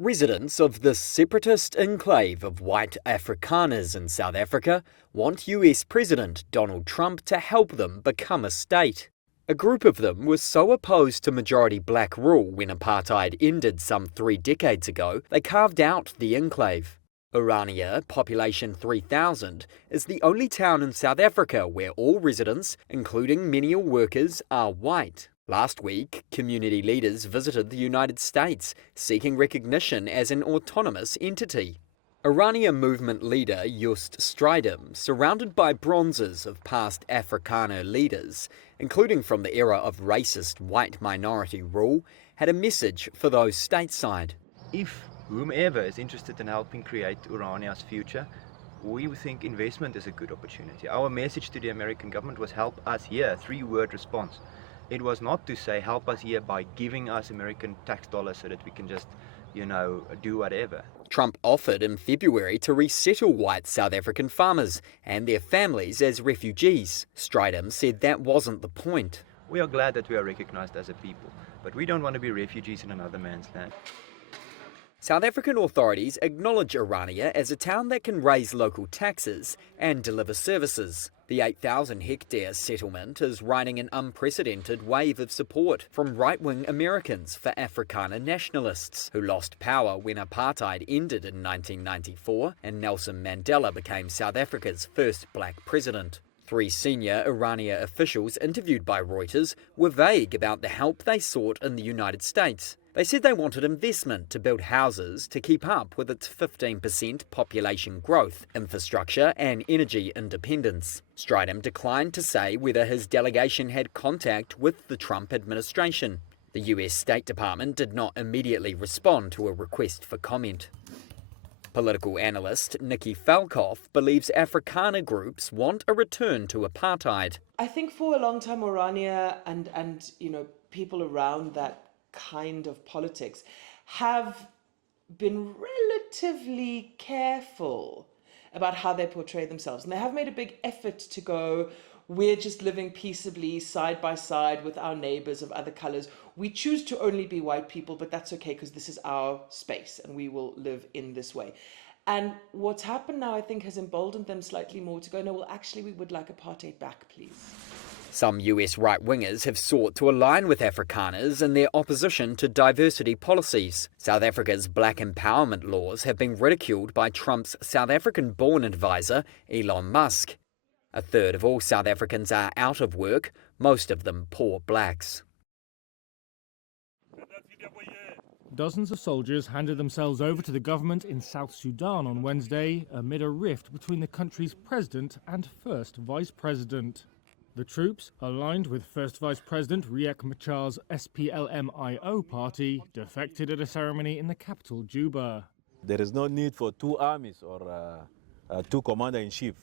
Residents of the separatist enclave of white Afrikaners in South Africa want US President Donald Trump to help them become a state. A group of them was so opposed to majority black rule when apartheid ended some 3 decades ago, they carved out the enclave. Orania, population 3,000, is the only town in South Africa where all residents, including menial workers, are white. Last week, community leaders visited the United States, seeking recognition as an autonomous entity. Orania movement leader Just Strijdom, surrounded by bronzes of past Afrikaner leaders, including from the era of racist white minority rule, had a message for those stateside. If whomever is interested in helping create Orania's future, we think investment is a good opportunity. Our message to the American government was help us here, 3-word response. It was not to say help us here by giving us American tax dollars so that we can just, do whatever. Trump offered in February to resettle white South African farmers and their families as refugees. Strijdom said that wasn't the point. We are glad that we are recognized as a people, but we don't want to be refugees in another man's land. South African authorities acknowledge Orania as a town that can raise local taxes and deliver services. The 8,000-hectare settlement is riding an unprecedented wave of support from right-wing Americans for Afrikaner nationalists who lost power when apartheid ended in 1994 and Nelson Mandela became South Africa's first black president. 3 senior Orania officials interviewed by Reuters were vague about the help they sought in the United States. They said they wanted investment to build houses to keep up with its 15% population growth, infrastructure and energy independence. Strijdom declined to say whether his delegation had contact with the Trump administration. The US State Department did not immediately respond to a request for comment. Political analyst Nikki Falkhoff believes Afrikaner groups want a return to apartheid. I think for a long time Orania and people around that kind of politics have been relatively careful about how they portray themselves, and they have made a big effort to go, we're just living peaceably side by side with our neighbors of other colors. We choose to only be white people, but that's okay because this is our space and we will live in this way. And what's happened now, I think, has emboldened them slightly more to go, no, well, actually, we would like apartheid back, please. Some US right-wingers have sought to align with Afrikaners in their opposition to diversity policies. South Africa's black empowerment laws have been ridiculed by Trump's South African-born advisor, Elon Musk. A third of all South Africans are out of work, most of them poor blacks. Dozens of soldiers handed themselves over to the government in South Sudan on Wednesday amid a rift between the country's president and first vice president. The troops, aligned with First Vice President Riek Machar's SPLM-IO party, defected at a ceremony in the capital, Juba. There is no need for 2 armies or 2 commander-in-chief.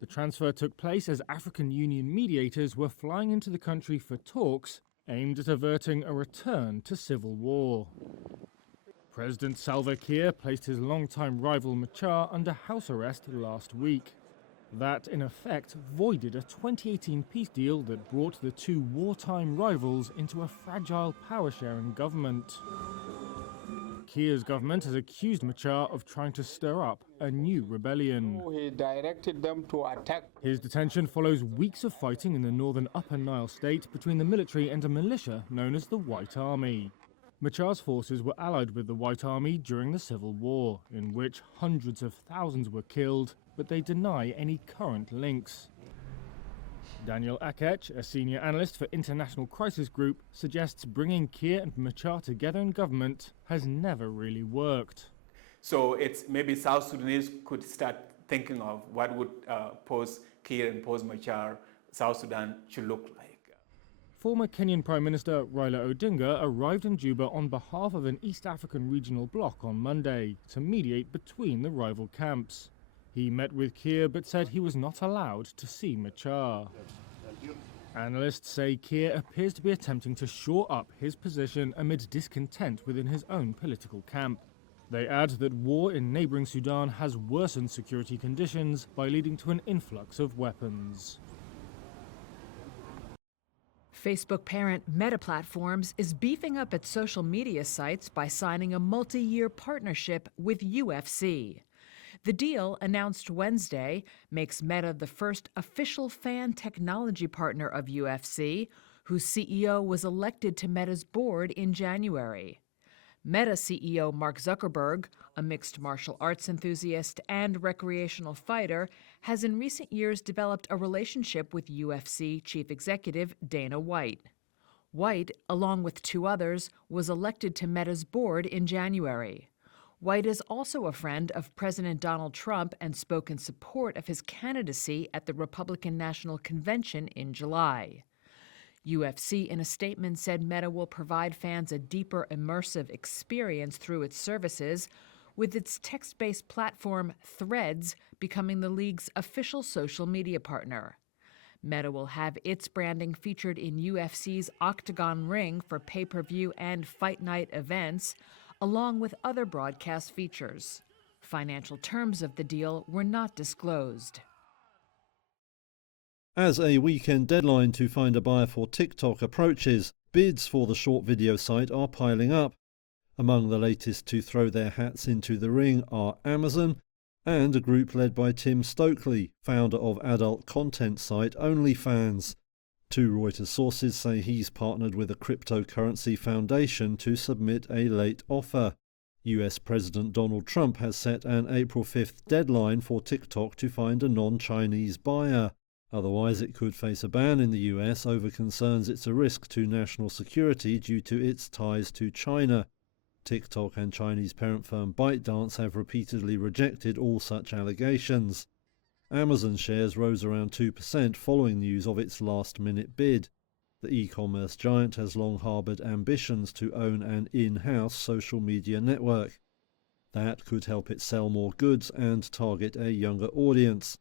The transfer took place as African Union mediators were flying into the country for talks aimed at averting a return to civil war. President Salva Kiir placed his longtime rival Machar under house arrest last week. That, in effect, voided a 2018 peace deal that brought the 2 wartime rivals into a fragile power-sharing government. Kiir's government has accused Machar of trying to stir up a new rebellion. He directed them to attack. His detention follows weeks of fighting in the northern Upper Nile state between the military and a militia known as the White Army. Machar's forces were allied with the White Army during the Civil War, in which hundreds of thousands were killed, but they deny any current links. Daniel Akech, a senior analyst for International Crisis Group, suggests bringing Kiir and Machar together in government has never really worked. So it's maybe South Sudanese could start thinking of what would post-Kiir and post-Machar South Sudan should look like. Former Kenyan Prime Minister Raila Odinga arrived in Juba on behalf of an East African regional bloc on Monday to mediate between the rival camps. He met with Kiir but said he was not allowed to see Machar. Analysts say Kiir appears to be attempting to shore up his position amid discontent within his own political camp. They add that war in neighbouring Sudan has worsened security conditions by leading to an influx of weapons. Facebook parent Meta Platforms is beefing up its social media sites by signing a multi-year partnership with UFC. The deal, announced Wednesday, makes Meta the first official fan technology partner of UFC, whose CEO was elected to Meta's board in January. Meta CEO Mark Zuckerberg, a mixed martial arts enthusiast and recreational fighter, has in recent years developed a relationship with UFC chief executive Dana White. White, along with two others, was elected to Meta's board in January. White is also a friend of President Donald Trump and spoke in support of his candidacy at the Republican National Convention in July. UFC, in a statement, said Meta will provide fans a deeper, immersive experience through its services, with its text-based platform Threads becoming the league's official social media partner. Meta will have its branding featured in UFC's Octagon Ring for pay-per-view and fight night events, along with other broadcast features. Financial terms of the deal were not disclosed. As a weekend deadline to find a buyer for TikTok approaches, bids for the short video site are piling up. Among the latest to throw their hats into the ring are Amazon and a group led by Tim Stokely, founder of adult content site OnlyFans. Two Reuters sources say he's partnered with a cryptocurrency foundation to submit a late offer. US President Donald Trump has set an April 5th deadline for TikTok to find a non-Chinese buyer. Otherwise, it could face a ban in the US over concerns it's a risk to national security due to its ties to China. TikTok and Chinese parent firm ByteDance have repeatedly rejected all such allegations. Amazon shares rose around 2% following news of its last-minute bid. The e-commerce giant has long harboured ambitions to own an in-house social media network. That could help it sell more goods and target a younger audience.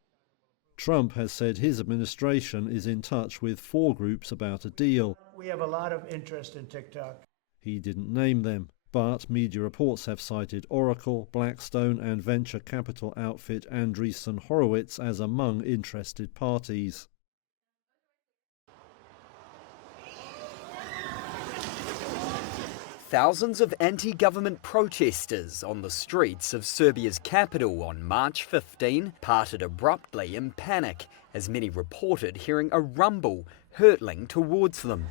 Trump has said his administration is in touch with 4 groups about a deal. We have a lot of interest in TikTok. He didn't name them, but media reports have cited Oracle, Blackstone and venture capital outfit Andreessen Horowitz as among interested parties. Thousands of anti-government protesters on the streets of Serbia's capital on March 15 parted abruptly in panic, as many reported hearing a rumble hurtling towards them.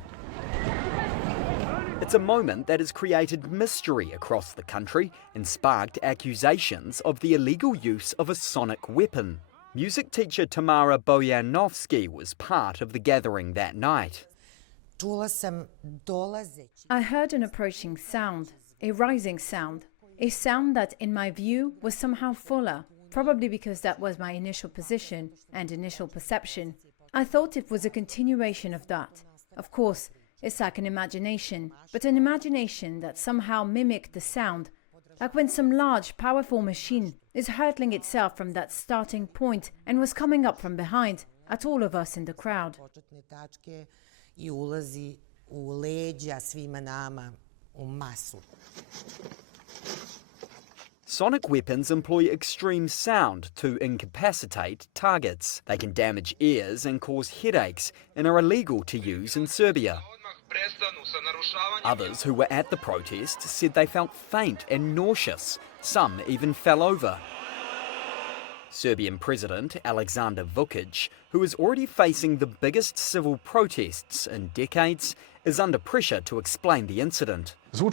It's a moment that has created mystery across the country and sparked accusations of the illegal use of a sonic weapon. Music teacher Tamara Bojanovsky was part of the gathering that night. I heard an approaching sound, a rising sound, a sound that, in my view, was somehow fuller, probably because that was my initial position and initial perception. I thought it was a continuation of that. Of course, it's like an imagination, but an imagination that somehow mimicked the sound, like when some large, powerful machine is hurtling itself from that starting point and was coming up from behind at all of us in the crowd. Sonic weapons employ extreme sound to incapacitate targets. They can damage ears and cause headaches and are illegal to use in Serbia. Others who were at the protest said they felt faint and nauseous. Some even fell over. Serbian President Aleksandar Vučić, who is already facing the biggest civil protests in decades, is under pressure to explain the incident. In an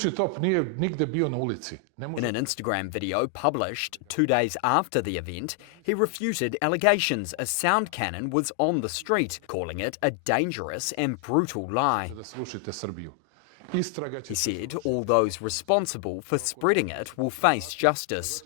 Instagram video published 2 days after the event, he refuted allegations a sound cannon was on the street, calling it a dangerous and brutal lie. He said all those responsible for spreading it will face justice.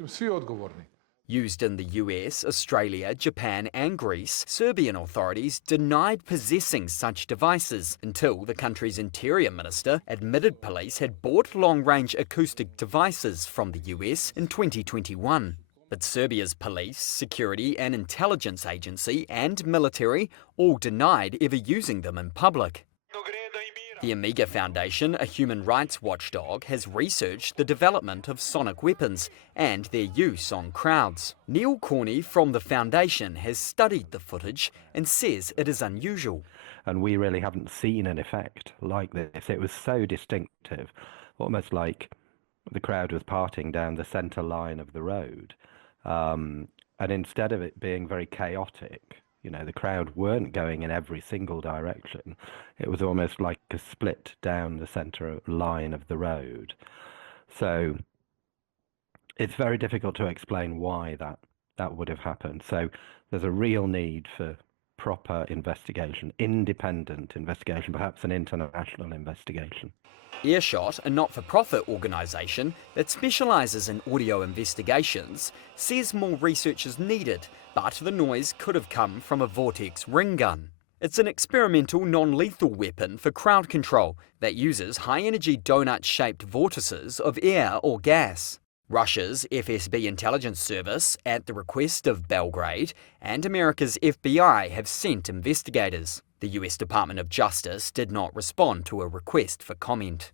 Used in the US, Australia, Japan and Greece, Serbian authorities denied possessing such devices until the country's interior minister admitted police had bought long-range acoustic devices from the US in 2021. But Serbia's police, security and intelligence agency and military all denied ever using them in public. The Amiga Foundation, a human rights watchdog, has researched the development of sonic weapons and their use on crowds. Neil Corney from the foundation has studied the footage and says it is unusual. And we really haven't seen an effect like this. It was so distinctive, almost like the crowd was parting down the centre line of the road. And instead of it being very chaotic, the crowd weren't going in every single direction. It was almost like a split down the centre line of the road. So it's very difficult to explain why that would have happened. So there's a real need for proper investigation, independent investigation, perhaps an international investigation. Earshot, a not-for-profit organisation that specialises in audio investigations, says more research is needed, but the noise could have come from a vortex ring gun. It's an experimental non-lethal weapon for crowd control that uses high-energy donut-shaped vortices of air or gas. Russia's FSB intelligence service, at the request of Belgrade, and America's FBI have sent investigators. The US Department of Justice did not respond to a request for comment.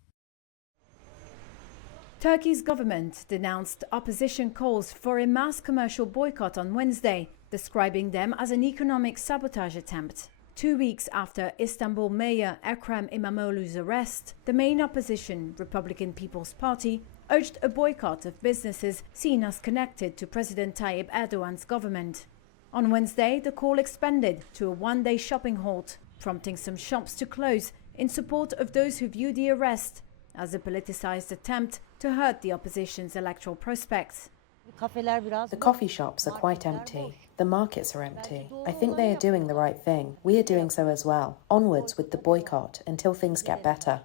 Turkey's government denounced opposition calls for a mass commercial boycott on Wednesday, describing them as an economic sabotage attempt. 2 weeks after Istanbul Mayor Ekrem İmamoğlu's arrest, the main opposition, Republican People's Party, urged a boycott of businesses seen as connected to President Tayyip Erdogan's government. On Wednesday, the call expanded to a one-day shopping halt, prompting some shops to close in support of those who view the arrest as a politicized attempt to hurt the opposition's electoral prospects. The coffee shops are quite empty. The markets are empty. I think they are doing the right thing. We are doing so as well. Onwards with the boycott until things get better.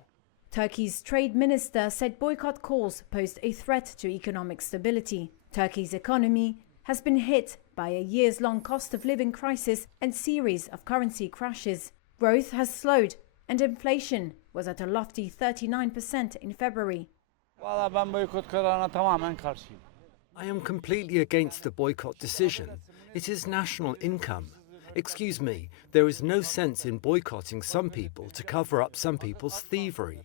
Turkey's trade minister said boycott calls posed a threat to economic stability. Turkey's economy has been hit by a years-long cost of living crisis and series of currency crashes. Growth has slowed and inflation was at a lofty 39% in February. I am completely against the boycott decision. It is national income. Excuse me, there is no sense in boycotting some people to cover up some people's thievery.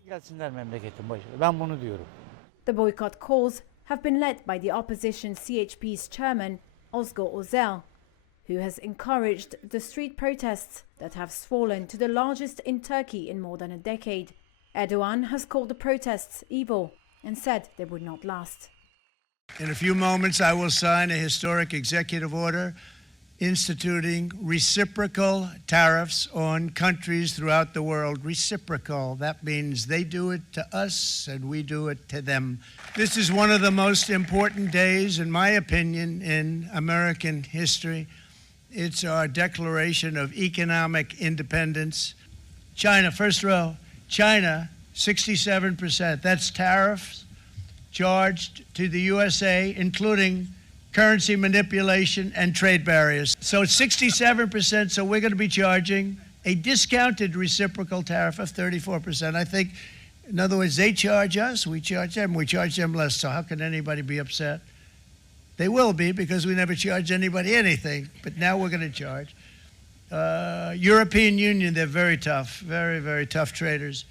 The boycott calls have been led by the opposition CHP's chairman, Özgür Özel, who has encouraged the street protests that have swollen to the largest in Turkey in more than a decade. Erdogan has called the protests evil and said they would not last. In a few moments, I will sign a historic executive order instituting reciprocal tariffs on countries throughout the world. Reciprocal, that means they do it to us and we do it to them. This is one of the most important days, in my opinion, in American history. It's our declaration of economic independence. China, first row, China, 67%. That's tariffs charged to the USA, including currency manipulation and trade barriers. So it's 67%, so we're going to be charging a discounted reciprocal tariff of 34%. I think, in other words, they charge us, we charge them less, so how can anybody be upset? They will be, because we never charge anybody anything, but now we're going to charge. European Union, they're very tough, very, very tough traders.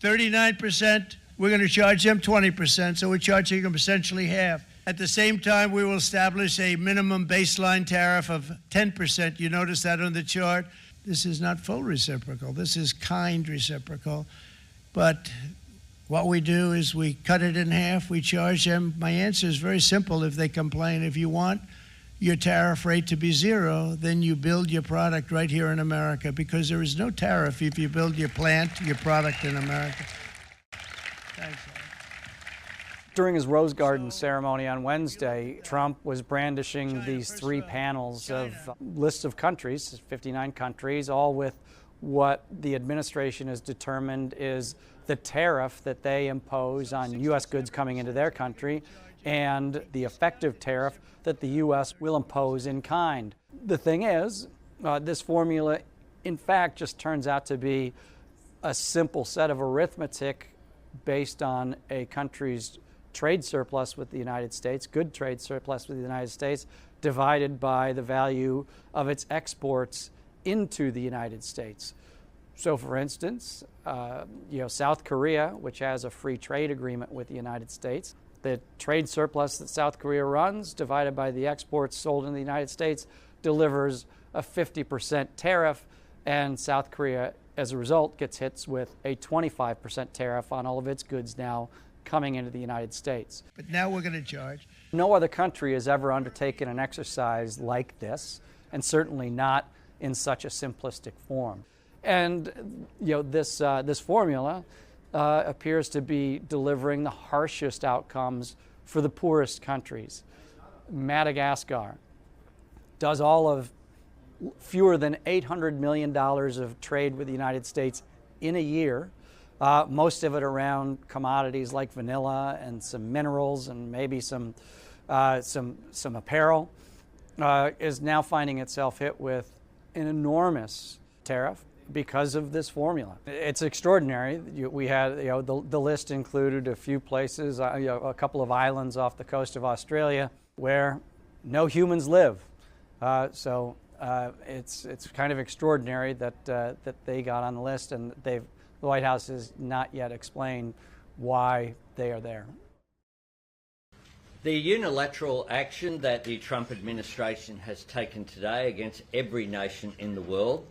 39%, we're going to charge them 20%, so we're charging them essentially half. At the same time, we will establish a minimum baseline tariff of 10%. You notice that on the chart? This is not full reciprocal. This is kind reciprocal. But what we do is we cut it in half. We charge them. My answer is very simple. If they complain, if you want your tariff rate to be zero, then you build your product right here in America, because there is no tariff if you build your plant, your product in America. Thanks. During his Rose Garden ceremony on Wednesday, Trump was brandishing these three panels of lists of countries, 59 countries, all with what the administration has determined is the tariff that they impose on U.S. goods coming into their country and the effective tariff that the U.S. will impose in kind. The thing is, this formula, in fact, just turns out to be a simple set of arithmetic based on a country's trade surplus with the United States, good trade surplus with the United States, divided by the value of its exports into the United States. So, for instance, South Korea, which has a free trade agreement with the United States, the trade surplus that South Korea runs, divided by the exports sold in the United States, delivers a 50% tariff And South Korea, as a result, gets hit with a 25% tariff on all of its goods now coming into the United States. But now we're going to charge. No other country has ever undertaken an exercise like this, and certainly not in such a simplistic form. And this formula appears to be delivering the harshest outcomes for the poorest countries. Madagascar does all of fewer than $800 million of trade with the United States in a year, most of it around commodities like vanilla and some minerals and maybe some apparel, is now finding itself hit with an enormous tariff because of this formula. It's extraordinary. We had, the list included a few places, a couple of islands off the coast of Australia where no humans live. So it's kind of extraordinary that they got on the list, and the White House has not yet explained why they are there. The unilateral action that the Trump administration has taken today against every nation in the world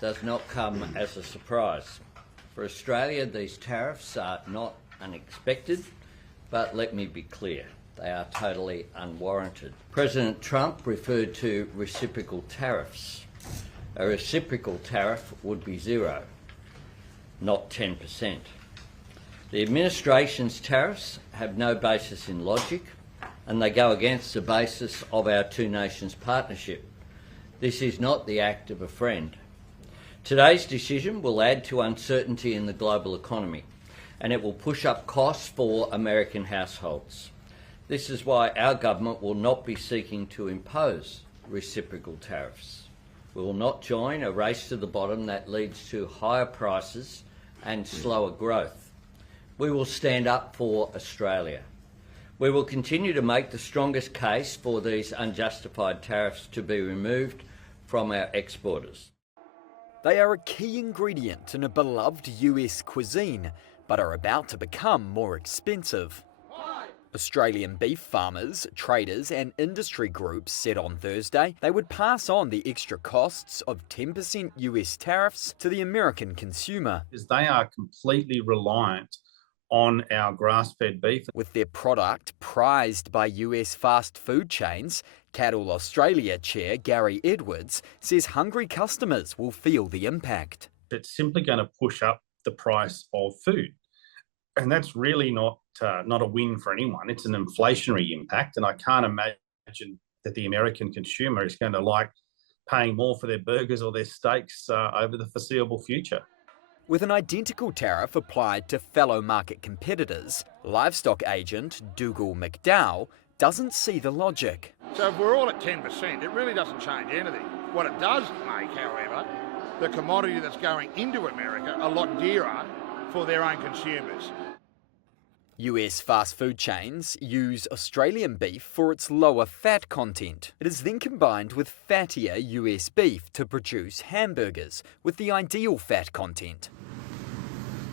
does not come as a surprise. For Australia, these tariffs are not unexpected, but let me be clear, they are totally unwarranted. President Trump referred to reciprocal tariffs. A reciprocal tariff would be 0, not 10%. The administration's tariffs have no basis in logic, and they go against the basis of our two nations partnership. This is not the act of a friend. Today's decision will add to uncertainty in the global economy, and it will push up costs for American households. This is why our government will not be seeking to impose reciprocal tariffs. We will not join a race to the bottom that leads to higher prices and slower growth. We will stand up for Australia. We will continue to make the strongest case for these unjustified tariffs to be removed from our exporters. They are a key ingredient in a beloved US cuisine, but are about to become more expensive. Australian beef farmers, traders and industry groups said on Thursday they would pass on the extra costs of 10% US tariffs to the American consumer. They are completely reliant on our grass-fed beef. With their product prized by US fast food chains, Cattle Australia chair Gary Edwards says hungry customers will feel the impact. It's simply going to push up the price of food. And that's really not a win for anyone. It's an inflationary impact, and I can't imagine that the American consumer is going to like paying more for their burgers or their steaks over the foreseeable future. With an identical tariff applied to fellow market competitors, livestock agent Dougal McDowell doesn't see the logic. So if we're all at 10%, it really doesn't change anything. What it does make, however, the commodity that's going into America a lot dearer for their own consumers. US fast food chains use Australian beef for its lower fat content. It is then combined with fattier US beef to produce hamburgers with the ideal fat content.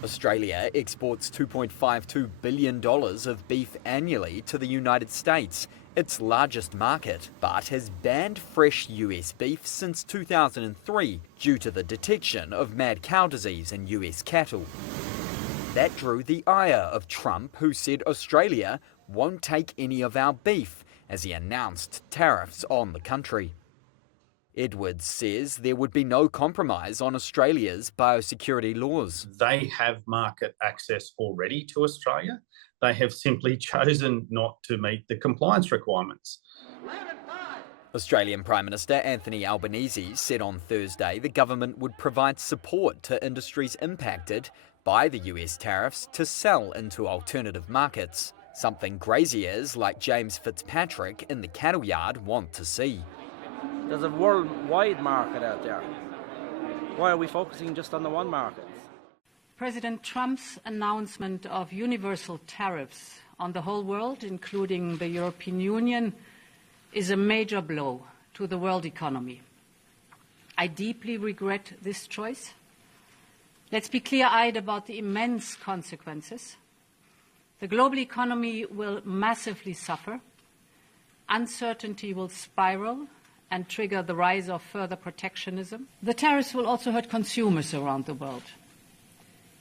Australia exports $2.52 billion of beef annually to the United States, its largest market, but has banned fresh US beef since 2003 due to the detection of mad cow disease in US cattle. That drew the ire of Trump, who said Australia won't take any of our beef, as he announced tariffs on the country. Edwards says there would be no compromise on Australia's biosecurity laws. They have market access already to Australia. They have simply chosen not to meet the compliance requirements. Australian Prime Minister Anthony Albanese said on Thursday the government would provide support to industries impacted by the US tariffs to sell into alternative markets, something graziers like James Fitzpatrick in the cattle yard want to see. There's a worldwide market out there. Why are we focusing just on the one market? President Trump's announcement of universal tariffs on the whole world, including the European Union, is a major blow to the world economy. I deeply regret this choice. Let's be clear-eyed about the immense consequences. The global economy will massively suffer. Uncertainty will spiral, and trigger the rise of further protectionism. The tariffs will also hurt consumers around the world.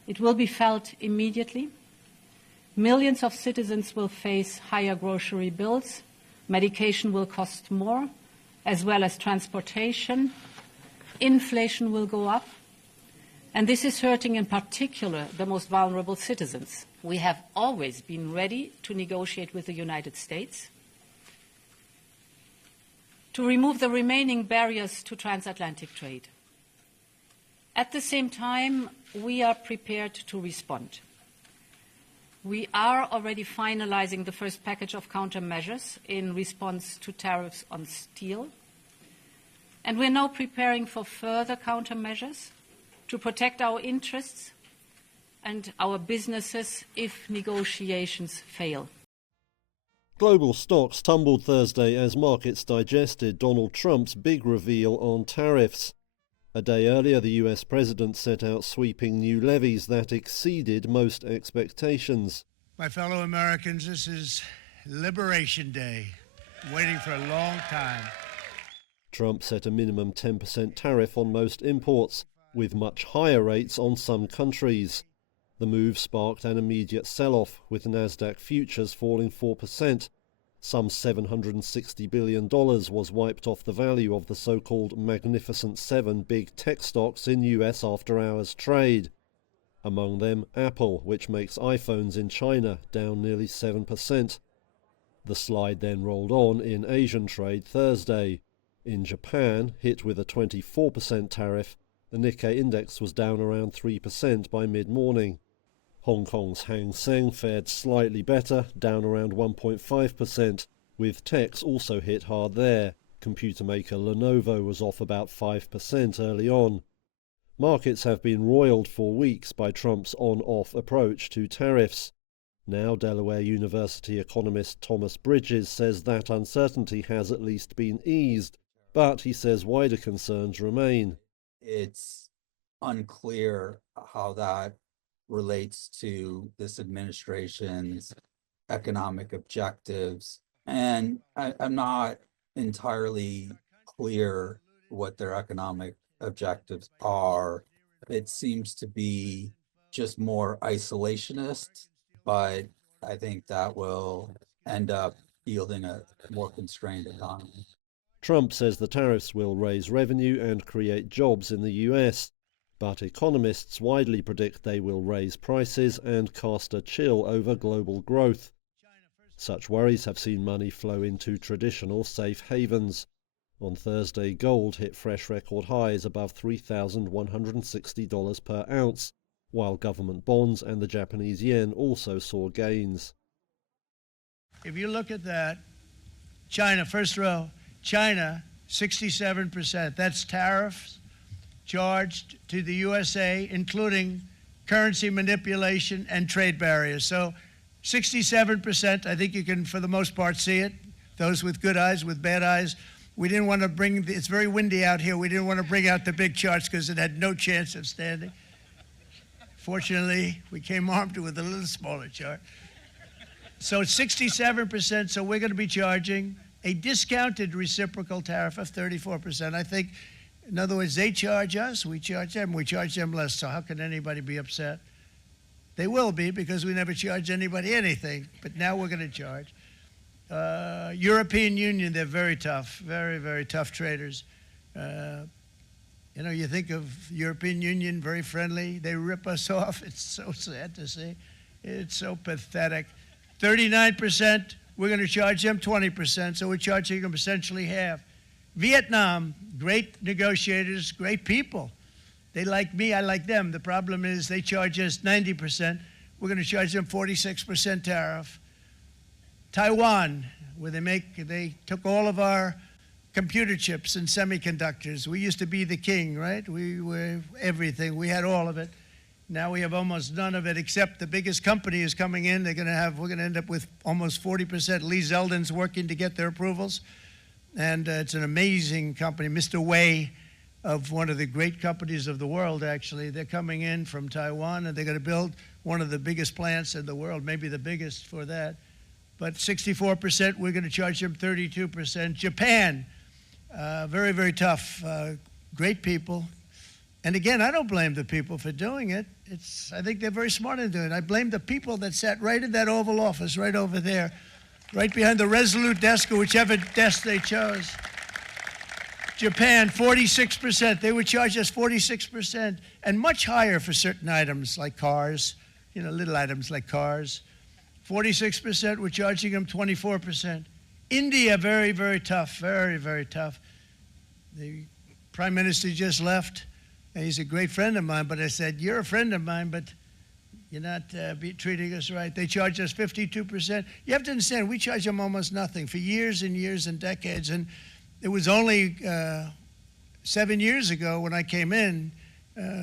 It will be felt immediately. Millions of citizens will face higher grocery bills. Medication will cost more, as well as transportation. Inflation will go up. And this is hurting in particular the most vulnerable citizens. We have always been ready to negotiate with the United States to remove the remaining barriers to transatlantic trade. At the same time, we are prepared to respond. We are already finalizing the first package of countermeasures in response to tariffs on steel. And we're now preparing for further countermeasures to protect our interests and our businesses if negotiations fail. Global stocks tumbled Thursday as markets digested Donald Trump's big reveal on tariffs. A day earlier, the US president set out sweeping new levies that exceeded most expectations. My fellow Americans, this is Liberation Day. I'm waiting for a long time. Trump set a minimum 10% tariff on most imports, with much higher rates on some countries. The move sparked an immediate sell-off, with Nasdaq futures falling 4%. Some $760 billion was wiped off the value of the so-called Magnificent Seven big tech stocks in US after-hours trade. Among them, Apple, which makes iPhones in China, down nearly 7%. The slide then rolled on in Asian trade Thursday. In Japan, hit with a 24% tariff, the Nikkei index was down around 3% by mid-morning. Hong Kong's Hang Seng fared slightly better, down around 1.5%, with techs also hit hard there. Computer maker Lenovo was off about 5% early on. Markets have been roiled for weeks by Trump's on-off approach to tariffs. Now Delaware University economist Thomas Bridges says that uncertainty has at least been eased, but he says wider concerns remain. It's unclear how that relates to this administration's economic objectives. And I'm not entirely clear what their economic objectives are. It seems to be just more isolationist, but I think that will end up yielding a more constrained economy. Trump says the tariffs will raise revenue and create jobs in the US, but economists widely predict they will raise prices and cast a chill over global growth. Such worries have seen money flow into traditional safe havens. On Thursday, gold hit fresh record highs above $3,160 per ounce, while government bonds and the Japanese yen also saw gains. If you look at that, China, first row, China, 67%. That's tariffs charged to the USA, including currency manipulation and trade barriers. So 67%, I think you can, for the most part, see it. Those with good eyes, with bad eyes. We didn't want to bring, it's very windy out here, we didn't want to bring out the big charts because it had no chance of standing. Fortunately, we came armed with a little smaller chart. So it's 67%, so we're going to be charging a discounted reciprocal tariff of 34%. I think, in other words, they charge us, we charge them less, so how can anybody be upset? They will be, because we never charge anybody anything, but now we're going to charge. European Union, they're very tough, very, very tough traders. You know, you think of European Union, very friendly, they rip us off. It's so sad to see. It's so pathetic. 39%, we're going to charge them 20%, so we're charging them essentially half. Vietnam, great negotiators, great people. They like me, I like them. The problem is they charge us 90%. We're going to charge them 46% tariff. Taiwan, where they took all of our computer chips and semiconductors. We used to be the king, right? We were everything. We had all of it. Now we have almost none of it, except the biggest company is coming in. We're going to end up with almost 40%. Lee Zeldin's working to get their approvals. And it's an amazing company. Mr. Wei, of one of the great companies of the world, actually. They're coming in from Taiwan, and they're going to build one of the biggest plants in the world, maybe the biggest for that. But 64%, we're going to charge them 32%. Japan, Very, very tough. Great people. And again, I don't blame the people for doing it. I think they're very smart in doing it. I blame the people that sat right in that Oval Office, right over there, right behind the Resolute desk or whichever desk they chose. Japan, 46%. They would charge us 46%, and much higher for certain items like cars, little items like cars. 46%, we're charging them 24%. India, very, very tough, very, very tough. The Prime Minister just left, and he's a great friend of mine, but I said, you're a friend of mine, but you're not treating us right. They charge us 52%. You have to understand, we charge them almost nothing for years and years and decades, and it was only 7 years ago when I came in,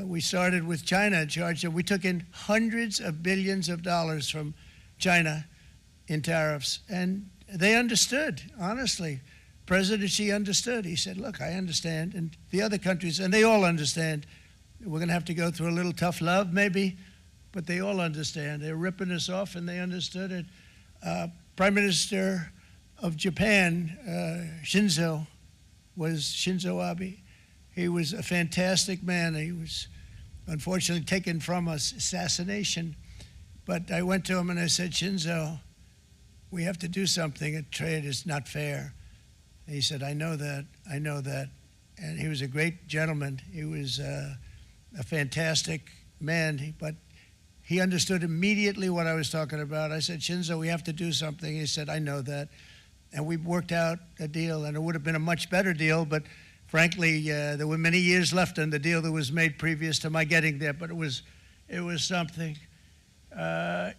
we started with China and charged them. We took in hundreds of billions of dollars from China in tariffs, and they understood, honestly. President Xi understood. He said, look, I understand, and the other countries, and they all understand. We're going to have to go through a little tough love, maybe, but they all understand. They're ripping us off, and they understood it. Prime Minister of Japan, Shinzo Abe. He was a fantastic man. He was unfortunately taken from us, assassination. But I went to him and I said, Shinzo, we have to do something. A trade is not fair. And he said, I know that. And he was a great gentleman. He was a fantastic man, but he understood immediately what I was talking about. I said, Shinzo, we have to do something. He said, I know that. And we worked out a deal, and it would have been a much better deal, but frankly, there were many years left in the deal that was made previous to my getting there, but it was something.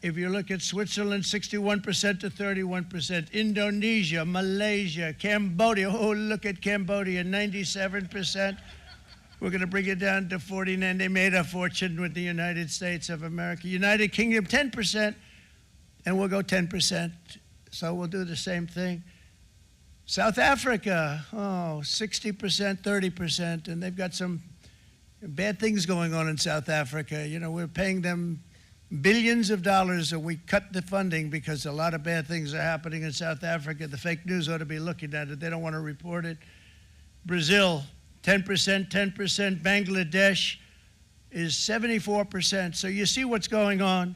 If you look at Switzerland, 61% to 31%, Indonesia, Malaysia, Cambodia, oh, look at Cambodia, 97%. We're going to bring it down to 49%. They made a fortune with the United States of America. United Kingdom, 10%, and we'll go 10%. So we'll do the same thing. South Africa, 60%, 30%, and they've got some bad things going on in South Africa. We're paying them billions of dollars, and we cut the funding because a lot of bad things are happening in South Africa. The fake news ought to be looking at it. They don't want to report it. Brazil, 10%, 10%. Bangladesh is 74%. So you see what's going on.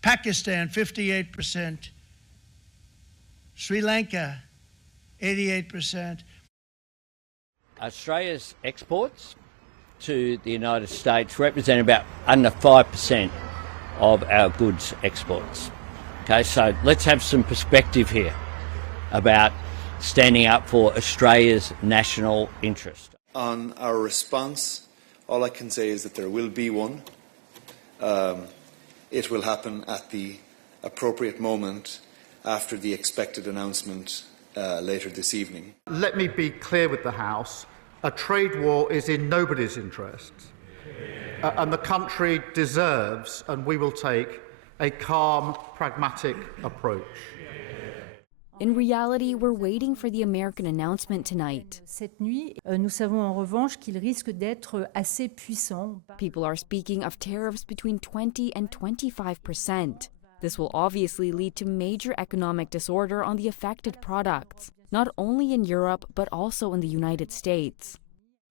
Pakistan, 58%. Sri Lanka, 88%. Australia's exports to the United States represent about under 5% of our goods exports. Okay, so let's have some perspective here about standing up for Australia's national interest. On our response, all I can say is that there will be one. It will happen at the appropriate moment after the expected announcement later this evening. Let me be clear with the House. A trade war is in nobody's interest. And the country deserves, and we will take, a calm, pragmatic approach. In reality, we're waiting for the American announcement tonight. Cette nuit, nous savons en revanche qu'il risque d'être assez puissant. People are speaking of tariffs between 20 and 25%. This will obviously lead to major economic disorder on the affected products, not only in Europe, but also in the United States.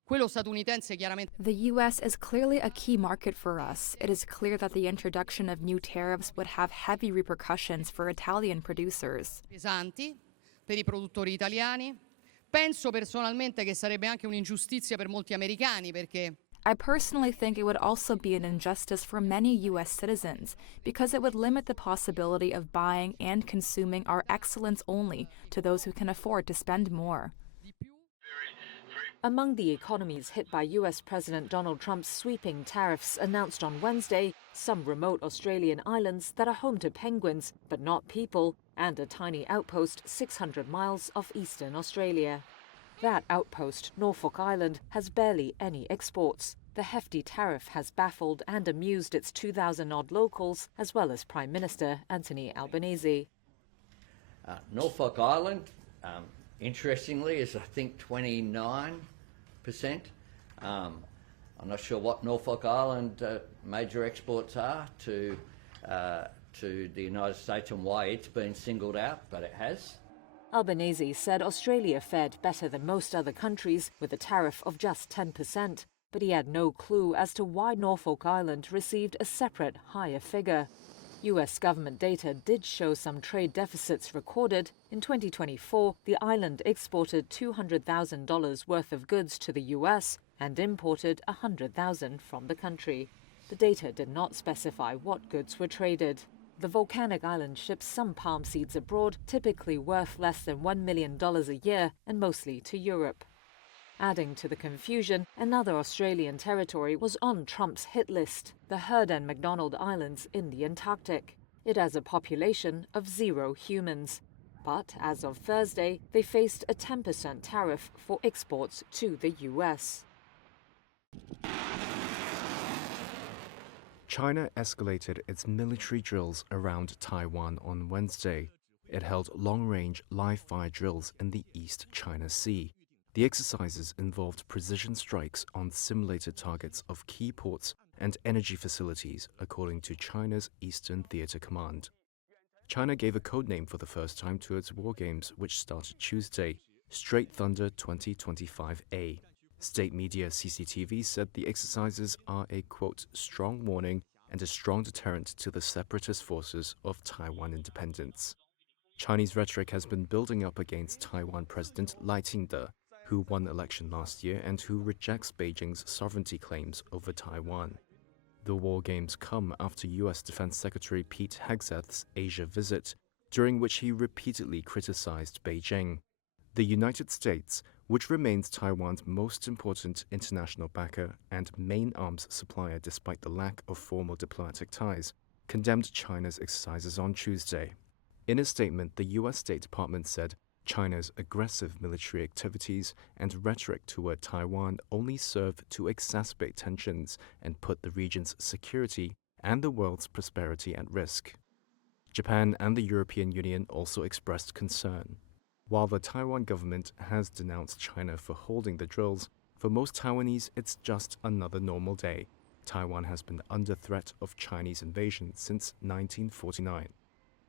The U.S. is clearly a key market for us. It is clear that the introduction of new tariffs would have heavy repercussions for Italian producers. Per I produttori italiani. Penso personalmente che sarebbe anche un'ingiustizia per molti americani perché I personally think it would also be an injustice for many U.S. citizens because it would limit the possibility of buying and consuming our excellence only to those who can afford to spend more. Among the economies hit by US President Donald Trump's sweeping tariffs announced on Wednesday, some remote Australian islands that are home to penguins, but not people, and a tiny outpost 600 miles off eastern Australia. That outpost, Norfolk Island, has barely any exports. The hefty tariff has baffled and amused its 2,000-odd locals, as well as Prime Minister Anthony Albanese. Norfolk Island, interestingly, is I think 29%. I'm not sure what Norfolk Island major exports are to the United States and why it's been singled out, but it has. Albanese said Australia fared better than most other countries with a tariff of just 10%, but he had no clue as to why Norfolk Island received a separate, higher figure. US government data did show some trade deficits recorded. In 2024, the island exported $200,000 worth of goods to the US and imported $100,000 from the country. The data did not specify what goods were traded. The volcanic island ships some palm seeds abroad, typically worth less than $1 million a year and mostly to Europe. Adding to the confusion, another Australian territory was on Trump's hit list, the Heard and McDonald Islands in the Antarctic. It has a population of 0 humans. But as of Thursday, they faced a 10% tariff for exports to the US. China escalated its military drills around Taiwan on Wednesday. It held long-range live-fire drills in the East China Sea. The exercises involved precision strikes on simulated targets of key ports and energy facilities, according to China's Eastern Theater Command. China gave a codename for the first time to its war games, which started Tuesday, Straight Thunder 2025A. State media CCTV said the exercises are a, quote, strong warning and a strong deterrent to the separatist forces of Taiwan independence. Chinese rhetoric has been building up against Taiwan President Lai Ching-te, who won the election last year and who rejects Beijing's sovereignty claims over Taiwan. The war games come after U.S. Defense Secretary Pete Hegseth's Asia visit, during which he repeatedly criticized Beijing. The United States, which remains Taiwan's most important international backer and main arms supplier despite the lack of formal diplomatic ties, condemned China's exercises on Tuesday. In a statement, the U.S. State Department said China's aggressive military activities and rhetoric toward Taiwan only serve to exacerbate tensions and put the region's security and the world's prosperity at risk. Japan and the European Union also expressed concern. While the Taiwan government has denounced China for holding the drills, for most Taiwanese it's just another normal day. Taiwan has been under threat of Chinese invasion since 1949.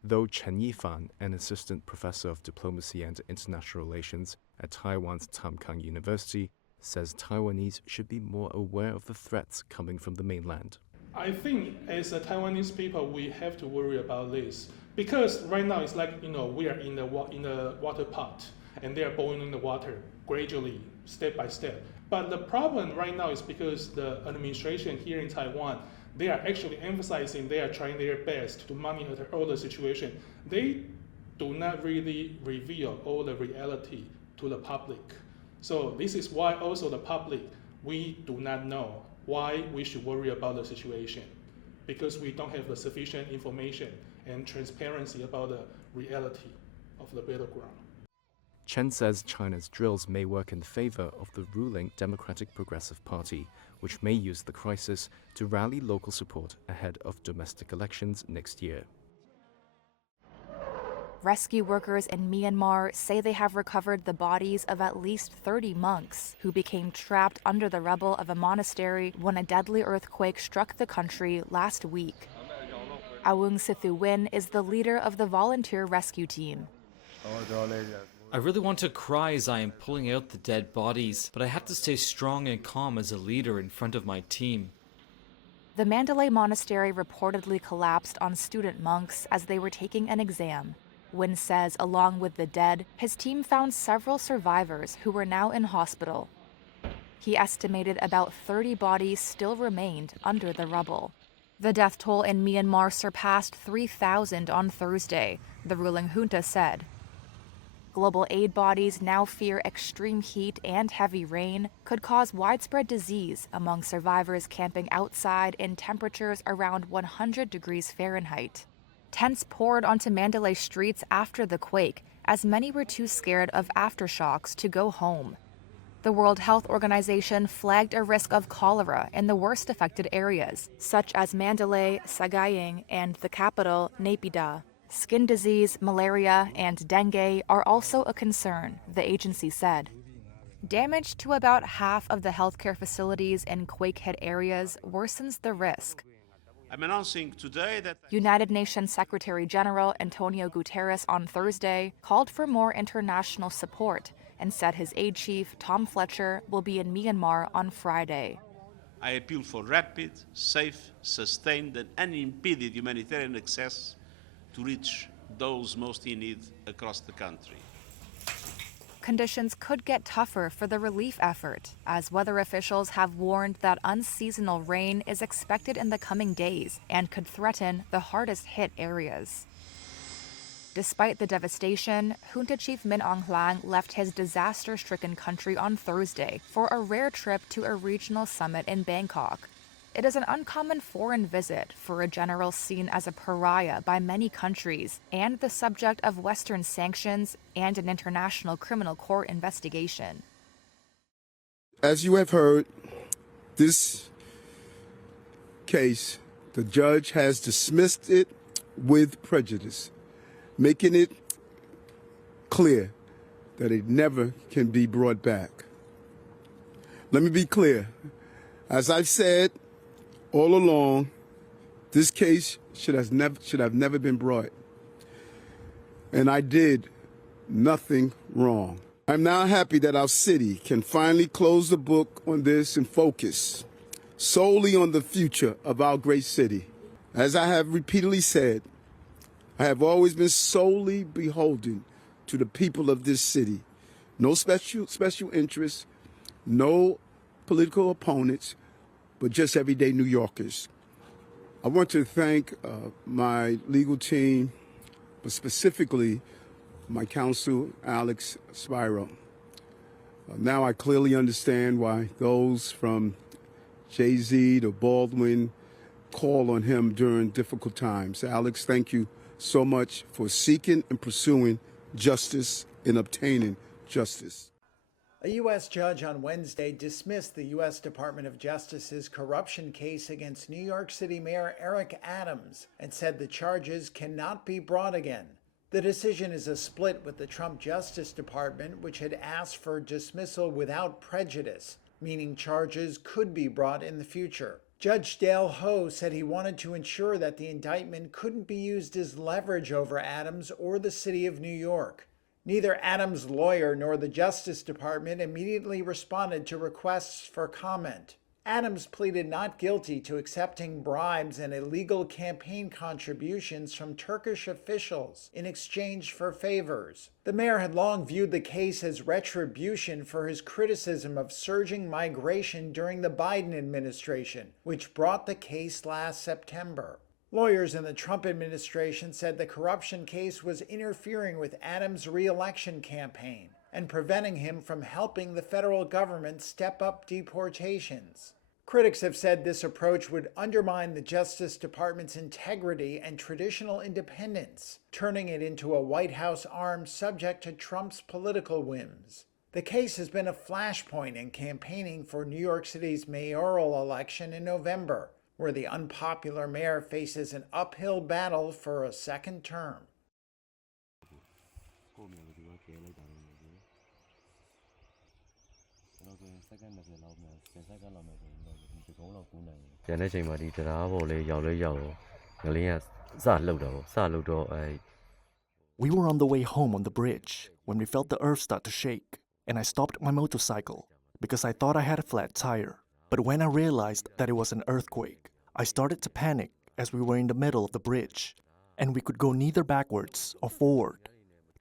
Though Chen Yifan, an assistant professor of diplomacy and international relations at Taiwan's Tamkang University, says Taiwanese should be more aware of the threats coming from the mainland. I think as a Taiwanese people, we have to worry about this. Because right now it's like, we are in the water pot and they are boiling the water gradually, step by step. But the problem right now is because the administration here in Taiwan, they are actually emphasizing they are trying their best to monitor all the situation. They do not really reveal all the reality to the public. So this is why also the public, we do not know why we should worry about the situation, because we don't have the sufficient information and transparency about the reality of the battleground. Chen says China's drills may work in favor of the ruling Democratic Progressive Party, which may use the crisis to rally local support ahead of domestic elections next year. Rescue workers in Myanmar say they have recovered the bodies of at least 30 monks who became trapped under the rubble of a monastery when a deadly earthquake struck the country last week. Aung Sithu Win is the leader of the volunteer rescue team. I really want to cry as I am pulling out the dead bodies, but I have to stay strong and calm as a leader in front of my team. The Mandalay Monastery reportedly collapsed on student monks as they were taking an exam. Win says, along with the dead, his team found several survivors who were now in hospital. He estimated about 30 bodies still remained under the rubble. The death toll in Myanmar surpassed 3,000 on Thursday, the ruling junta said. Global aid bodies now fear extreme heat and heavy rain could cause widespread disease among survivors camping outside in temperatures around 100 degrees Fahrenheit. Tents poured onto Mandalay streets after the quake, as many were too scared of aftershocks to go home. The World Health Organization flagged a risk of cholera in the worst affected areas, such as Mandalay, Sagaing, and the capital, Naypyidaw. Skin disease, malaria, and dengue are also a concern, the agency said. Damage to about half of the healthcare facilities in quake-hit areas worsens the risk. I'm announcing today that United Nations Secretary General Antonio Guterres on Thursday called for more international support and said his aide chief, Tom Fletcher, will be in Myanmar on Friday. I appeal for rapid, safe, sustained and unimpeded humanitarian access to reach those most in need across the country. Conditions could get tougher for the relief effort, as weather officials have warned that unseasonal rain is expected in the coming days and could threaten the hardest hit areas. Despite the devastation, Junta Chief Min Aung Hlaing left his disaster-stricken country on Thursday for a rare trip to a regional summit in Bangkok. It is an uncommon foreign visit for a general seen as a pariah by many countries and the subject of Western sanctions and an international criminal court investigation. As you have heard, this case, the judge has dismissed it with prejudice, making it clear that it never can be brought back. Let me be clear. As I've said all along, this case should have never been brought. And I did nothing wrong. I'm now happy that our city can finally close the book on this and focus solely on the future of our great city. As I have repeatedly said, I have always been solely beholden to the people of this city. No special interests, no political opponents, but just everyday New Yorkers. I want to thank my legal team, but specifically my counsel, Alex Spiro. Now I clearly understand why those from Jay-Z to Baldwin call on him during difficult times. Alex, thank you so much for seeking and pursuing justice and obtaining justice. A U.S. judge on Wednesday dismissed the U.S. Department of Justice's corruption case against New York City Mayor Eric Adams and said the charges cannot be brought again. The decision is a split with the Trump Justice Department, which had asked for dismissal without prejudice, meaning charges could be brought in the future. Judge Dale Ho said he wanted to ensure that the indictment couldn't be used as leverage over Adams or the city of New York. Neither Adams' lawyer nor the Justice Department immediately responded to requests for comment. Adams pleaded not guilty to accepting bribes and illegal campaign contributions from Turkish officials in exchange for favors. The mayor had long viewed the case as retribution for his criticism of surging migration during the Biden administration, which brought the case last September. Lawyers in the Trump administration said the corruption case was interfering with Adams' re-election campaign and preventing him from helping the federal government step up deportations. Critics have said this approach would undermine the Justice Department's integrity and traditional independence, turning it into a White House arm subject to Trump's political whims. The case has been a flashpoint in campaigning for New York City's mayoral election in November, where the unpopular mayor faces an uphill battle for a second term. We were on the way home on the bridge when we felt the earth start to shake, and I stopped my motorcycle because I thought I had a flat tire. But when I realized that it was an earthquake, I started to panic as we were in the middle of the bridge, and we could go neither backwards or forward.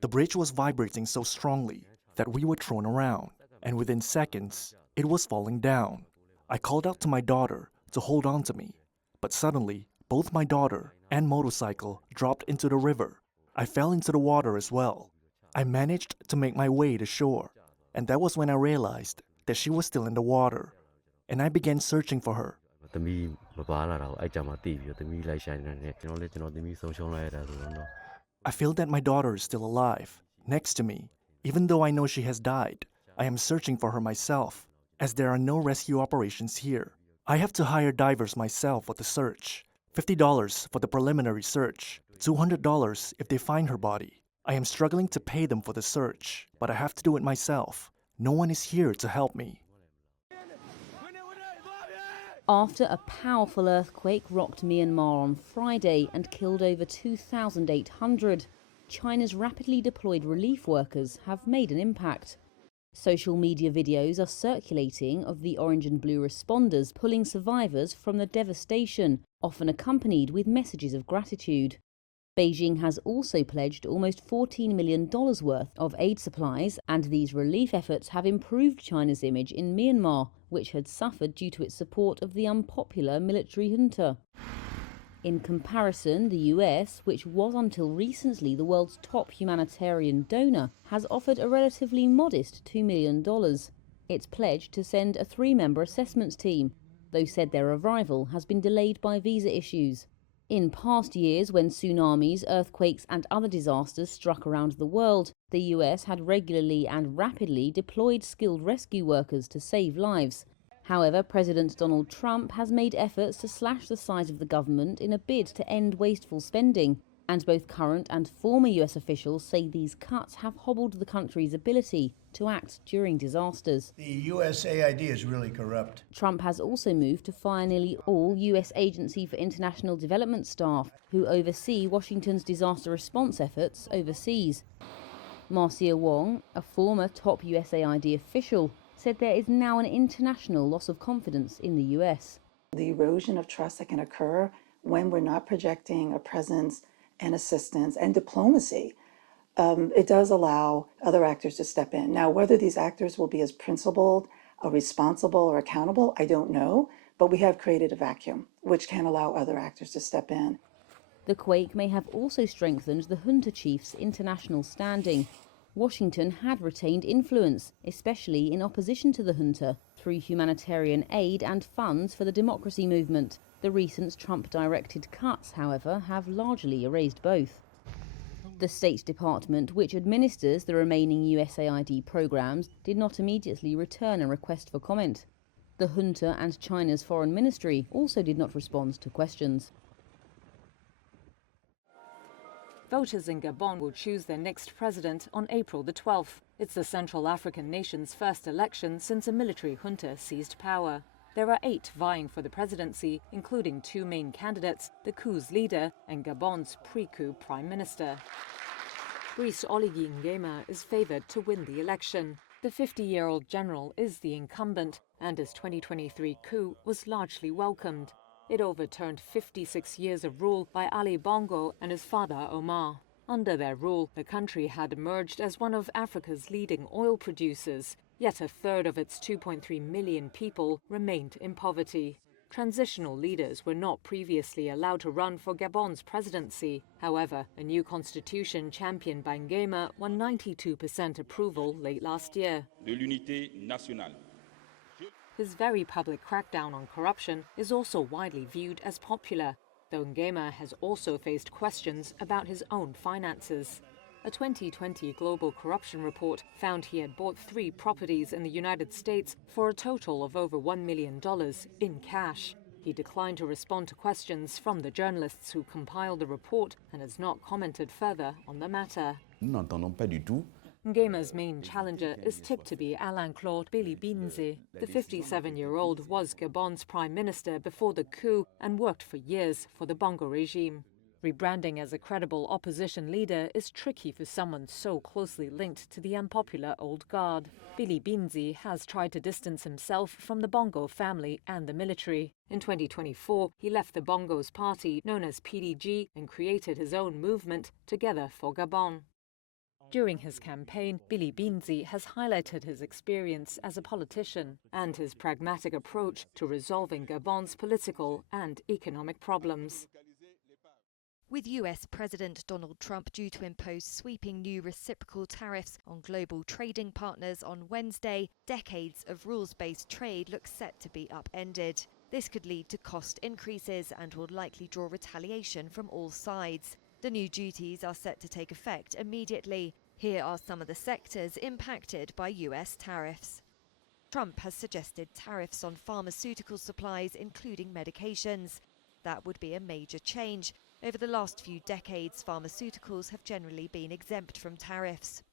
The bridge was vibrating so strongly that we were thrown around, and within seconds, it was falling down. I called out to my daughter to hold on to me, but suddenly, both my daughter and motorcycle dropped into the river. I fell into the water as well. I managed to make my way to shore, and that was when I realized that she was still in the water, and I began searching for her. I feel that my daughter is still alive, next to me. Even though I know she has died, I am searching for her myself, as there are no rescue operations here. I have to hire divers myself for the search. $50 for the preliminary search, $200 if they find her body. I am struggling to pay them for the search, but I have to do it myself. No one is here to help me. After a powerful earthquake rocked Myanmar on Friday and killed over 2,800, China's rapidly deployed relief workers have made an impact. Social media videos are circulating of the orange and blue responders pulling survivors from the devastation, often accompanied with messages of gratitude. Beijing has also pledged almost $14 million worth of aid supplies, and these relief efforts have improved China's image in Myanmar, which had suffered due to its support of the unpopular military junta. In comparison, the US, which was until recently the world's top humanitarian donor, has offered a relatively modest $2 million. It's pledged to send a 3-member assessments team, though said their arrival has been delayed by visa issues. In past years, when tsunamis, earthquakes and other disasters struck around the world, the US had regularly and rapidly deployed skilled rescue workers to save lives. However, President Donald Trump has made efforts to slash the size of the government in a bid to end wasteful spending, and both current and former US officials say these cuts have hobbled the country's ability to act during disasters. The USAID is really corrupt. Trump has also moved to fire nearly all US Agency for International Development staff who oversee Washington's disaster response efforts overseas. Marcia Wong, a former top USAID official, said there is now an international loss of confidence in the US. The erosion of trust that can occur when we're not projecting a presence and assistance and diplomacy, it does allow other actors to step in. Now, whether these actors will be as principled, or responsible, or accountable, I don't know, but we have created a vacuum, which can allow other actors to step in. The quake may have also strengthened the junta chief's international standing. Washington had retained influence, especially in opposition to the junta, through humanitarian aid and funds for the democracy movement. The recent Trump-directed cuts, however, have largely erased both. The State Department, which administers the remaining USAID programs, did not immediately return a request for comment. The junta and China's foreign ministry also did not respond to questions. Voters in Gabon will choose their next president on April the 12th. It's the Central African nation's first election since a military junta seized power. There are 8 vying for the presidency, including 2 main candidates, the coup's leader and Gabon's pre-coup prime minister. Brice Oligui Nguema is favoured to win the election. The 50-year-old general is the incumbent, and his 2023 coup was largely welcomed. It overturned 56 years of rule by Ali Bongo and his father Omar. Under their rule, the country had emerged as one of Africa's leading oil producers, yet a third of its 2.3 million people remained in poverty. Transitional leaders were not previously allowed to run for Gabon's presidency. However, a new constitution championed by Nguema won 92% approval late last year. De l'unité nationale. His very public crackdown on corruption is also widely viewed as popular, though Nguema has also faced questions about his own finances. A 2020 global corruption report found he had bought 3 properties in the United States for a total of over $1 million in cash. He declined to respond to questions from the journalists who compiled the report and has not commented further on the matter. Nous n'entendons pas du tout. Nguema's main challenger is tipped to be Alain-Claude Bilibinze. The 57-year-old was Gabon's prime minister before the coup and worked for years for the Bongo regime. Rebranding as a credible opposition leader is tricky for someone so closely linked to the unpopular old guard. Bilibinze has tried to distance himself from the Bongo family and the military. In 2024, he left the Bongo's party, known as PDG, and created his own movement, Together for Gabon. During his campaign, Bilibinze has highlighted his experience as a politician and his pragmatic approach to resolving Gabon's political and economic problems. With US President Donald Trump due to impose sweeping new reciprocal tariffs on global trading partners on Wednesday, decades of rules-based trade look set to be upended. This could lead to cost increases and will likely draw retaliation from all sides. The new duties are set to take effect immediately. Here are some of the sectors impacted by US tariffs. Trump has suggested tariffs on pharmaceutical supplies, including medications. That would be a major change. Over the last few decades, pharmaceuticals have generally been exempt from tariffs.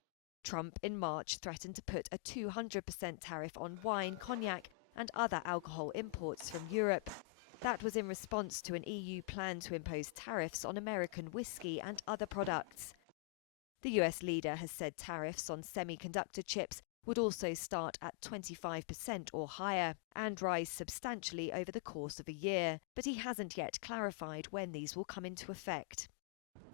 Trump in March threatened to put a 200% tariff on wine, cognac, and other alcohol imports from Europe. That was in response to an EU plan to impose tariffs on American whiskey and other products. The US leader has said tariffs on semiconductor chips would also start at 25% or higher and rise substantially over the course of a year, but he hasn't yet clarified when these will come into effect.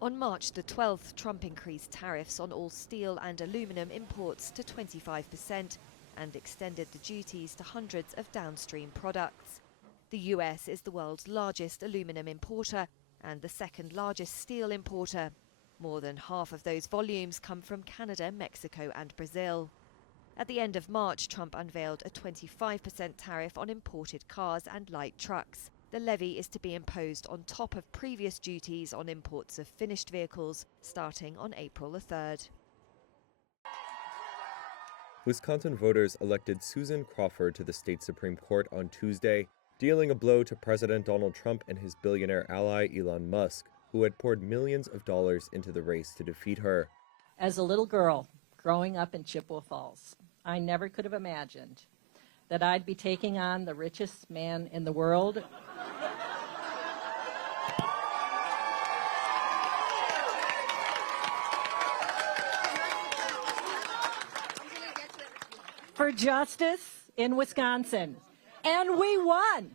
On March the 12th, Trump increased tariffs on all steel and aluminum imports to 25% and extended the duties to hundreds of downstream products. The US is the world's largest aluminum importer and the second largest steel importer. More than half of those volumes come from Canada, Mexico and Brazil. At the end of March, Trump unveiled a 25% tariff on imported cars and light trucks. The levy is to be imposed on top of previous duties on imports of finished vehicles, starting on April the 3rd. Wisconsin voters elected Susan Crawford to the state Supreme Court on Tuesday, dealing a blow to President Donald Trump and his billionaire ally Elon Musk, who had poured millions of dollars into the race to defeat her. As a little girl growing up in Chippewa Falls, I never could have imagined that I'd be taking on the richest man in the world. For justice in Wisconsin. And we won.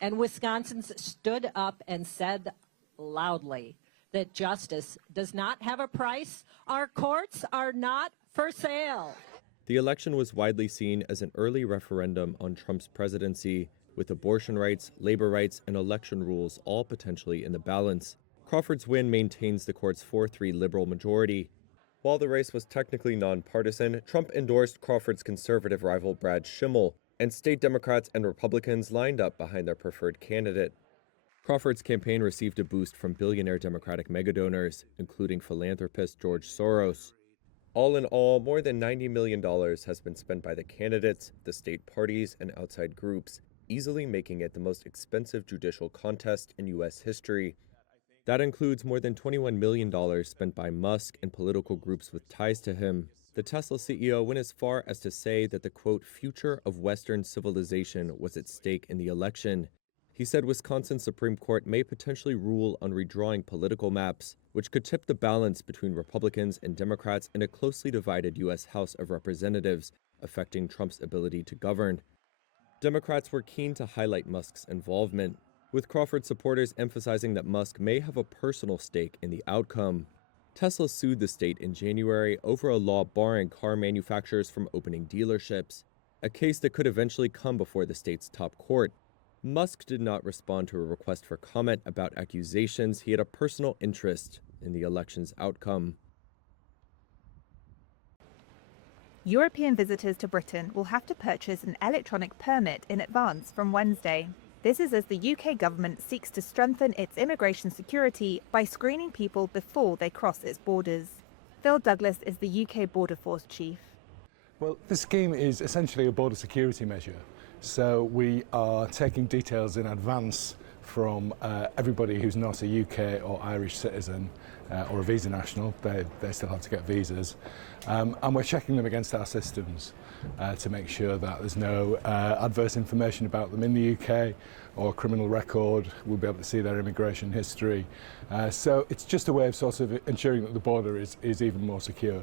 And Wisconsins stood up and said loudly that justice does not have a price. Our courts are not for sale. The election was widely seen as an early referendum on Trump's presidency, with abortion rights, labor rights, and election rules all potentially in the balance. Crawford's win maintains the court's 4-3 liberal majority. While the race was technically nonpartisan, Trump endorsed Crawford's conservative rival Brad Schimmel, and state Democrats and Republicans lined up behind their preferred candidate. Crawford's campaign received a boost from billionaire Democratic megadonors, including philanthropist George Soros. All in all, more than $90 million has been spent by the candidates, the state parties, and outside groups, easily making it the most expensive judicial contest in U.S. history. That includes more than $21 million spent by Musk and political groups with ties to him. The Tesla CEO went as far as to say that the, quote, future of Western civilization was at stake in the election. He said Wisconsin Supreme Court may potentially rule on redrawing political maps, which could tip the balance between Republicans and Democrats in a closely divided U.S. House of Representatives, affecting Trump's ability to govern. Democrats were keen to highlight Musk's involvement, with Crawford supporters emphasizing that Musk may have a personal stake in the outcome. Tesla sued the state in January over a law barring car manufacturers from opening dealerships, a case that could eventually come before the state's top court. Musk did not respond to a request for comment about accusations he had a personal interest in the election's outcome. European visitors to Britain will have to purchase an electronic permit in advance from Wednesday. This is as the UK government seeks to strengthen its immigration security by screening people before they cross its borders. Phil Douglas is the UK Border Force Chief. Well, this scheme is essentially a border security measure. So we are taking details in advance from everybody who's not a UK or Irish citizen or a visa national. They still have to get visas. And we're checking them against our systems to make sure that there's no adverse information about them in the UK or criminal record. We'll be able to see their immigration history. So it's just a way of sort of ensuring that the border is even more secure.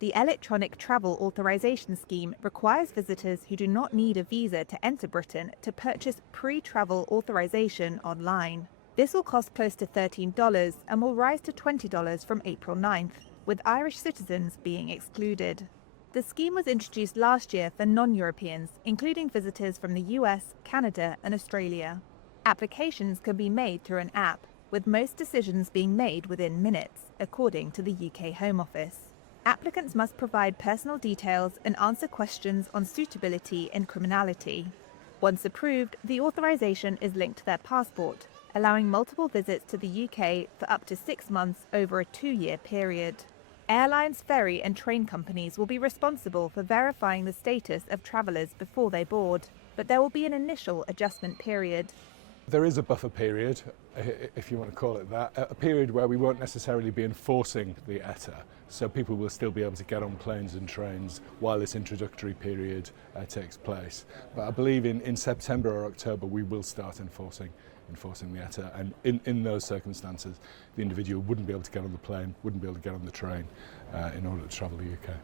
The Electronic Travel Authorization Scheme requires visitors who do not need a visa to enter Britain to purchase pre-travel authorization online. This will cost close to $13 and will rise to $20 from April 9th, with Irish citizens being excluded. The scheme was introduced last year for non-Europeans, including visitors from the US, Canada and Australia. Applications can be made through an app, with most decisions being made within minutes, according to the UK Home Office. Applicants must provide personal details and answer questions on suitability and criminality. Once approved, the authorization is linked to their passport, allowing multiple visits to the UK for up to 6 months over a 2-year period. Airlines, ferry and train companies will be responsible for verifying the status of travellers before they board, but there will be an initial adjustment period. There is a buffer period, if you want to call it that, a period where we won't necessarily be enforcing the ETA. So people will still be able to get on planes and trains while this introductory period takes place. But I believe in September or October we will start enforcing the ETA, and in those circumstances the individual wouldn't be able to get on the plane, wouldn't be able to get on the train in order to travel the UK.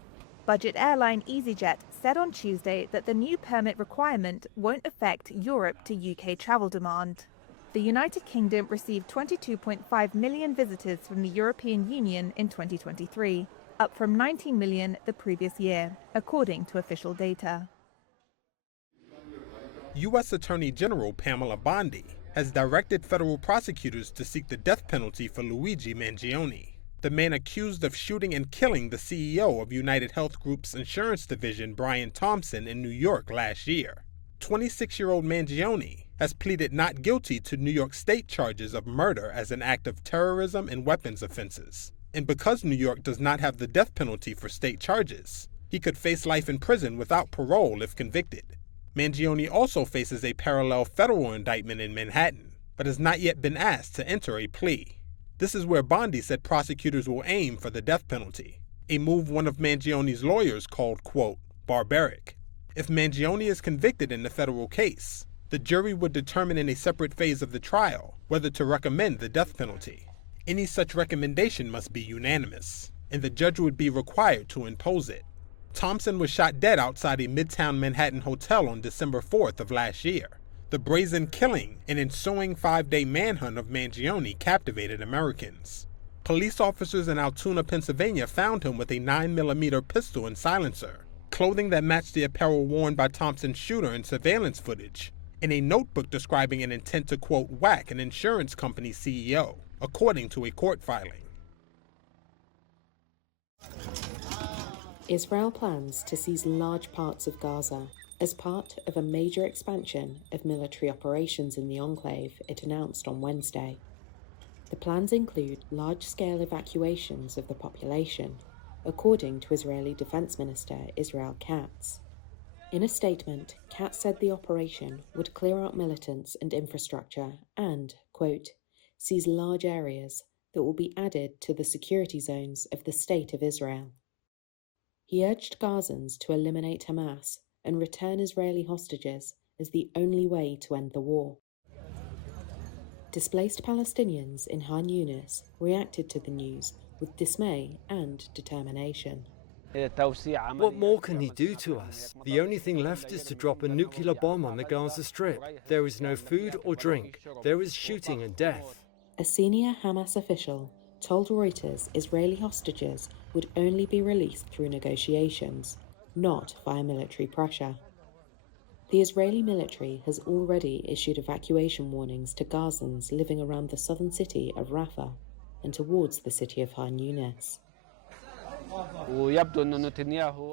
Budget airline EasyJet said on Tuesday that the new permit requirement won't affect Europe to UK travel demand. The United Kingdom received 22.5 million visitors from the European Union in 2023, up from 19 million the previous year, according to official data. U.S. Attorney General Pamela Bondi has directed federal prosecutors to seek the death penalty for Luigi Mangione, the man accused of shooting and killing the CEO of United Health Group's insurance division, Brian Thompson, in New York last year. 26-year-old Mangione has pleaded not guilty to New York State charges of murder as an act of terrorism and weapons offenses. And because New York does not have the death penalty for state charges, he could face life in prison without parole if convicted. Mangione also faces a parallel federal indictment in Manhattan, but has not yet been asked to enter a plea. This is where Bondi said prosecutors will aim for the death penalty, a move one of Mangione's lawyers called, quote, barbaric. If Mangione is convicted in the federal case, the jury would determine in a separate phase of the trial whether to recommend the death penalty. Any such recommendation must be unanimous, and the judge would be required to impose it. Thompson was shot dead outside a Midtown Manhattan hotel on December 4th of last year. The brazen killing and ensuing 5-day manhunt of Mangione captivated Americans. Police officers in Altoona, Pennsylvania found him with a 9mm pistol and silencer, clothing that matched the apparel worn by Thompson's shooter in surveillance footage, and a notebook describing an intent to, quote, whack an insurance company CEO, according to a court filing. Israel plans to seize large parts of Gaza as part of a major expansion of military operations in the enclave it announced on Wednesday. The plans include large-scale evacuations of the population, according to Israeli Defense Minister Israel Katz. In a statement, Katz said the operation would clear out militants and infrastructure and, quote, seize large areas that will be added to the security zones of the State of Israel. He urged Gazans to eliminate Hamas and return Israeli hostages as the only way to end the war. Displaced Palestinians in Han Yunis reacted to the news with dismay and determination. What more can he do to us? The only thing left is to drop a nuclear bomb on the Gaza Strip. There is no food or drink. There is shooting and death. A senior Hamas official told Reuters Israeli hostages would only be released through negotiations, not via military pressure. The Israeli military has already issued evacuation warnings to Gazans living around the southern city of Rafah and towards the city of Han Yunis.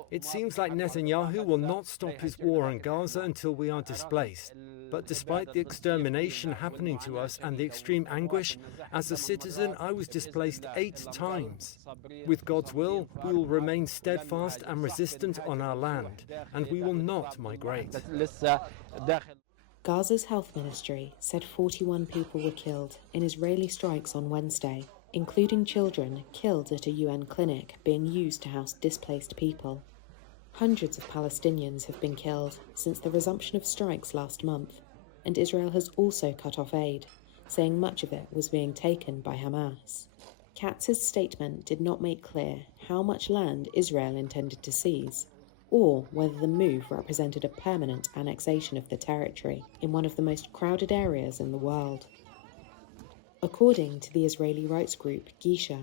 It seems like Netanyahu will not stop his war on Gaza until we are displaced. But despite the extermination happening to us and the extreme anguish, as a citizen I was displaced 8 times. With God's will, we will remain steadfast and resistant on our land, and we will not migrate. Gaza's health ministry said 41 people were killed in Israeli strikes on Wednesday, including children killed at a UN clinic being used to house displaced people. Hundreds of Palestinians have been killed since the resumption of strikes last month, and Israel has also cut off aid, saying much of it was being taken by Hamas. Katz's statement did not make clear how much land Israel intended to seize, or whether the move represented a permanent annexation of the territory in one of the most crowded areas in the world. According to the Israeli rights group Gisha,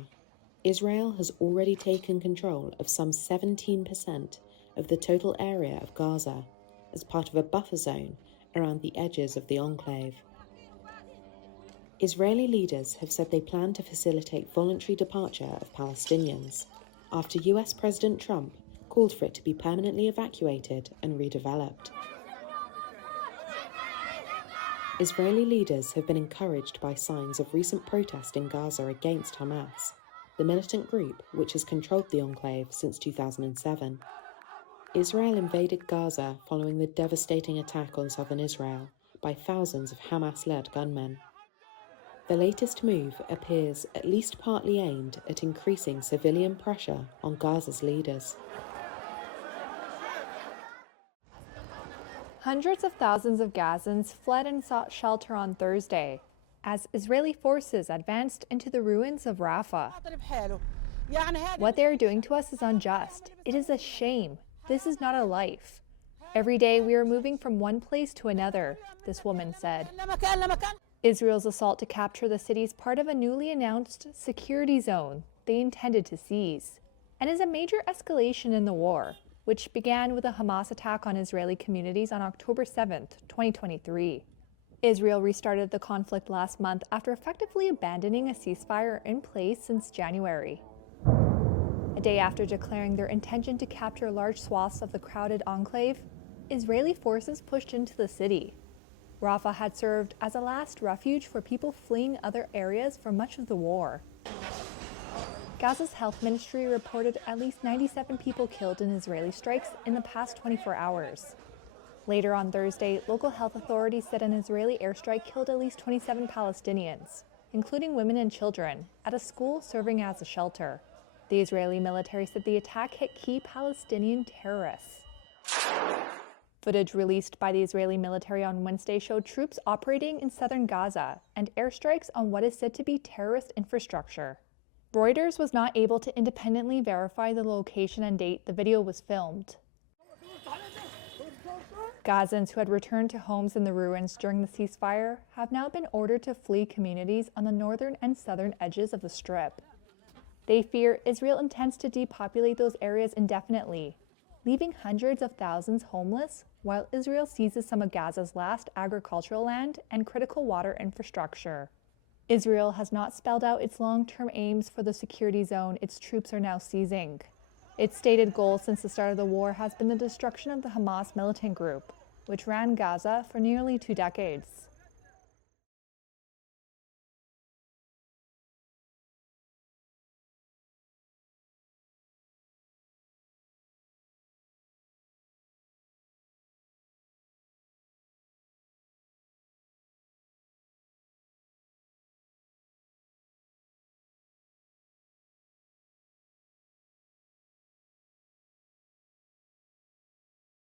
Israel has already taken control of some 17% of the total area of Gaza as part of a buffer zone around the edges of the enclave. Israeli leaders have said they plan to facilitate voluntary departure of Palestinians after US President Trump called for it to be permanently evacuated and redeveloped. Israeli leaders have been encouraged by signs of recent protest in Gaza against Hamas, the militant group which has controlled the enclave since 2007. Israel invaded Gaza following the devastating attack on southern Israel by thousands of Hamas-led gunmen. The latest move appears at least partly aimed at increasing civilian pressure on Gaza's leaders. Hundreds of thousands of Gazans fled and sought shelter on Thursday as Israeli forces advanced into the ruins of Rafah. What they are doing to us is unjust. It is a shame. This is not a life. Every day we are moving from one place to another, this woman said. Israel's assault to capture the city is part of a newly announced security zone they intended to seize, and is a major escalation in the war, which began with a Hamas attack on Israeli communities on October 7, 2023. Israel restarted the conflict last month after effectively abandoning a ceasefire in place since January. A day after declaring their intention to capture large swaths of the crowded enclave, Israeli forces pushed into the city. Rafah had served as a last refuge for people fleeing other areas for much of the war. Gaza's health ministry reported at least 97 people killed in Israeli strikes in the past 24 hours. Later on Thursday, local health authorities said an Israeli airstrike killed at least 27 Palestinians, including women and children, at a school serving as a shelter. The Israeli military said the attack hit key Palestinian terrorists. Footage released by the Israeli military on Wednesday showed troops operating in southern Gaza and airstrikes on what is said to be terrorist infrastructure. Reuters was not able to independently verify the location and date the video was filmed. Gazans who had returned to homes in the ruins during the ceasefire have now been ordered to flee communities on the northern and southern edges of the Strip. They fear Israel intends to depopulate those areas indefinitely, leaving hundreds of thousands homeless while Israel seizes some of Gaza's last agricultural land and critical water infrastructure. Israel has not spelled out its long-term aims for the security zone its troops are now seizing. Its stated goal since the start of the war has been the destruction of the Hamas militant group, which ran Gaza for nearly 2 decades.